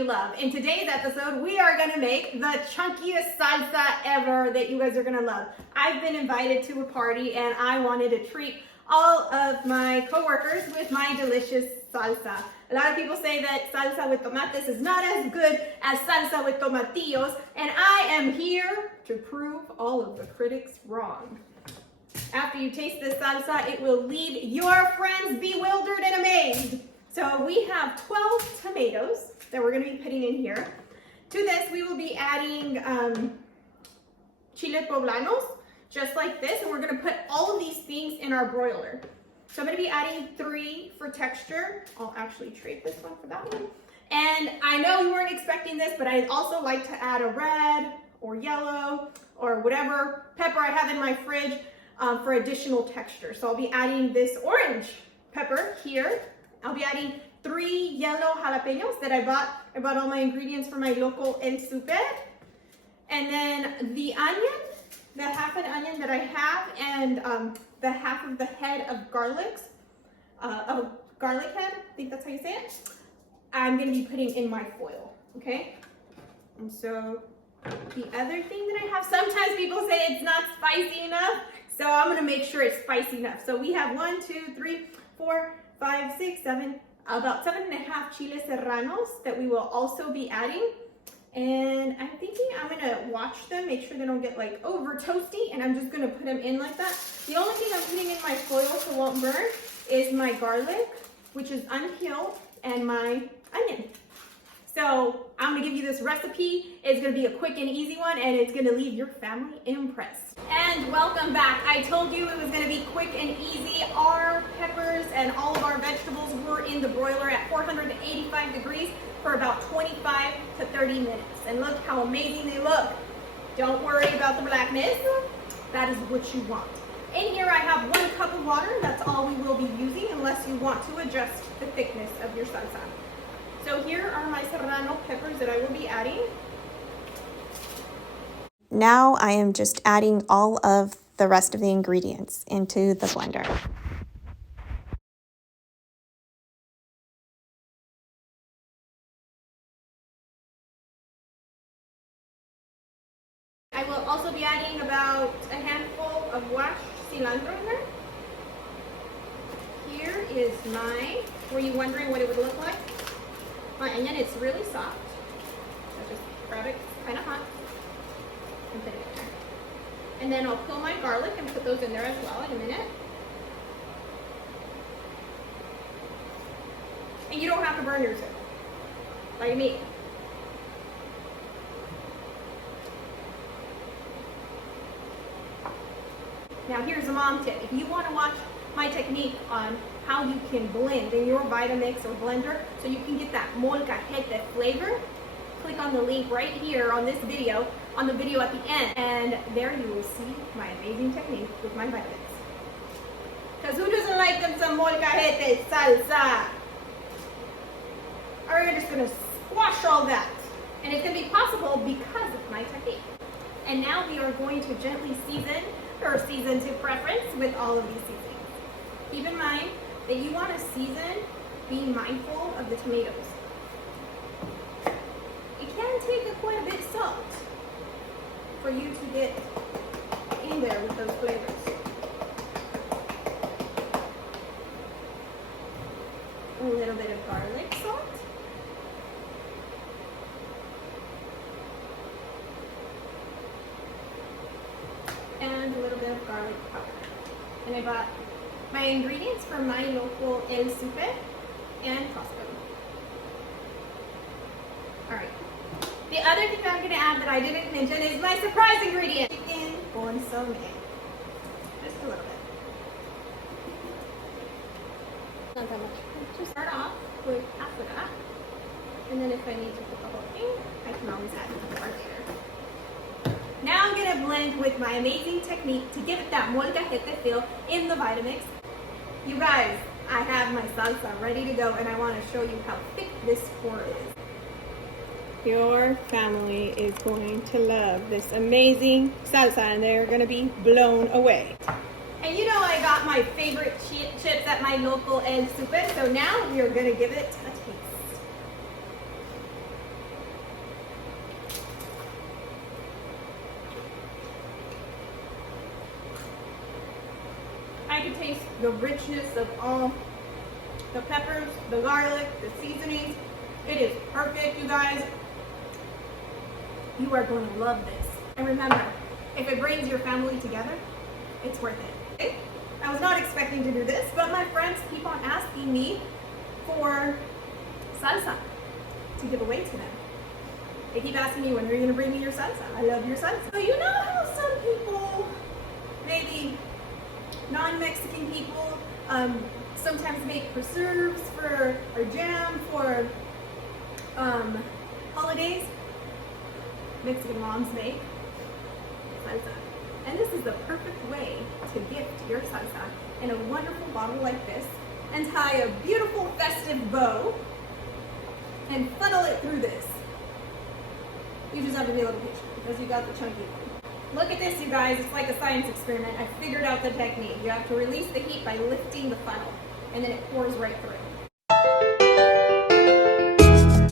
you love. In today's episode, we are gonna make the chunkiest salsa ever that you guys are gonna love. I've been invited to a party and I wanted to treat all of my coworkers with my delicious salsa. A lot of people say that salsa with tomates is not as good as salsa with tomatillos, and I am here to prove all of the critics wrong. After you taste this salsa, it will leave your friends bewildered and amazed. So we have 12 tomatoes that we're going to be putting in here. To this, we will be adding chile poblanos, just like this, and we're going to put all of these things in our broiler. So I'm going to be adding 3 for texture. I'll actually trade this one for that one. And I know you weren't expecting this, but I also like to add a red or yellow or whatever pepper I have in my fridge for additional texture. So I'll be adding this orange pepper here. I'll be adding 3 yellow jalapenos that I bought. I bought all my ingredients from my local El Super. And then the onion, the half an onion that I have, and the half of the head of garlic head, I think that's how you say it, I'm gonna be putting in my foil, okay? And so the other thing that I have, sometimes people say it's not spicy enough, so I'm gonna make sure it's spicy enough. So we have 1, 2, 3, 4, 5, 6, 7, about 7.5 chiles serranos that we will also be adding. And I'm thinking I'm gonna watch them, make sure they don't get like over toasty, and I'm just gonna put them in like that. The only thing I'm putting in my foil so it won't burn is my garlic, which is unpeeled, and my onion. So I'm gonna give you this recipe. It's gonna be a quick and easy one, and it's gonna leave your family impressed. And welcome back. I told you it was gonna be quick and easy. Our peppers and all of our vegetables were in the broiler at 485 degrees for about 25 to 30 minutes. And look how amazing they look. Don't worry about the blackness. That is what you want. In here I have 1 cup of water. That's all we will be using unless you want to adjust the thickness of your salsa. So here are my serrano peppers that I will be adding. Now I am just adding all of the rest of the ingredients into the blender. I will also be adding about a handful of washed cilantro in there. Here is were you wondering what it would look like? My onion, it's really soft. So just grab it, it's kind of hot, and put it in there. And then I'll peel my garlic and put those in there as well in a minute. And you don't have to burn yourself, like me. Now here's a mom tip. If you want to watch my technique on how you can blend in your Vitamix or blender so you can get that molcajete flavor, click on the link right here on this video, on the video at the end, and there you will see my amazing technique with my Vitamix. Because who doesn't like them some molcajete salsa? Or you're just going to squash all that. And it's going to be possible because of my technique. And now we are going to gently season, or season to preference, with all of these seasonings. Keep in mind that you want to season being mindful of the tomatoes. It can take quite a bit of salt for you to get in there with those flavors. A little bit of garlic salt. And a little bit of garlic powder. And I bought my ingredients from my local El Super and Costco. Alright. The other thing that I'm going to add that I didn't mention is my surprise ingredient. Chicken consomme. Just a little bit. Not that much. Just start off with half of that. And then if I need to put the whole thing, I can always add more later. Now I'm going to blend with my amazing technique to give it that molcajete feel in the Vitamix. You guys, I have my salsa ready to go, and I want to show you how thick this pour is. Your family is going to love this amazing salsa, and they're going to be blown away. And you know I got my favorite chips at my local El Super, so now we are going to give it a taste. I could taste the richness of all the peppers, the garlic, the seasonings. It is perfect, you guys. You are going to love this. And remember, if it brings your family together, it's worth it. Okay? I was not expecting to do this, but my friends keep on asking me for salsa to give away to them. They keep asking me, when are you going to bring me your salsa? I love your salsa. So you know how some people, maybe non-Mexican people, sometimes make preserves for, or jam for holidays? Mexican moms make salsa. And this is the perfect way to gift your salsa in a wonderful bottle like this and tie a beautiful festive bow and funnel it through this. You just have to be a little patient because you got the chunky one. Look at this, you guys. It's like a science experiment. I figured out the technique. You have to release the heat by lifting the funnel, and then it pours right through.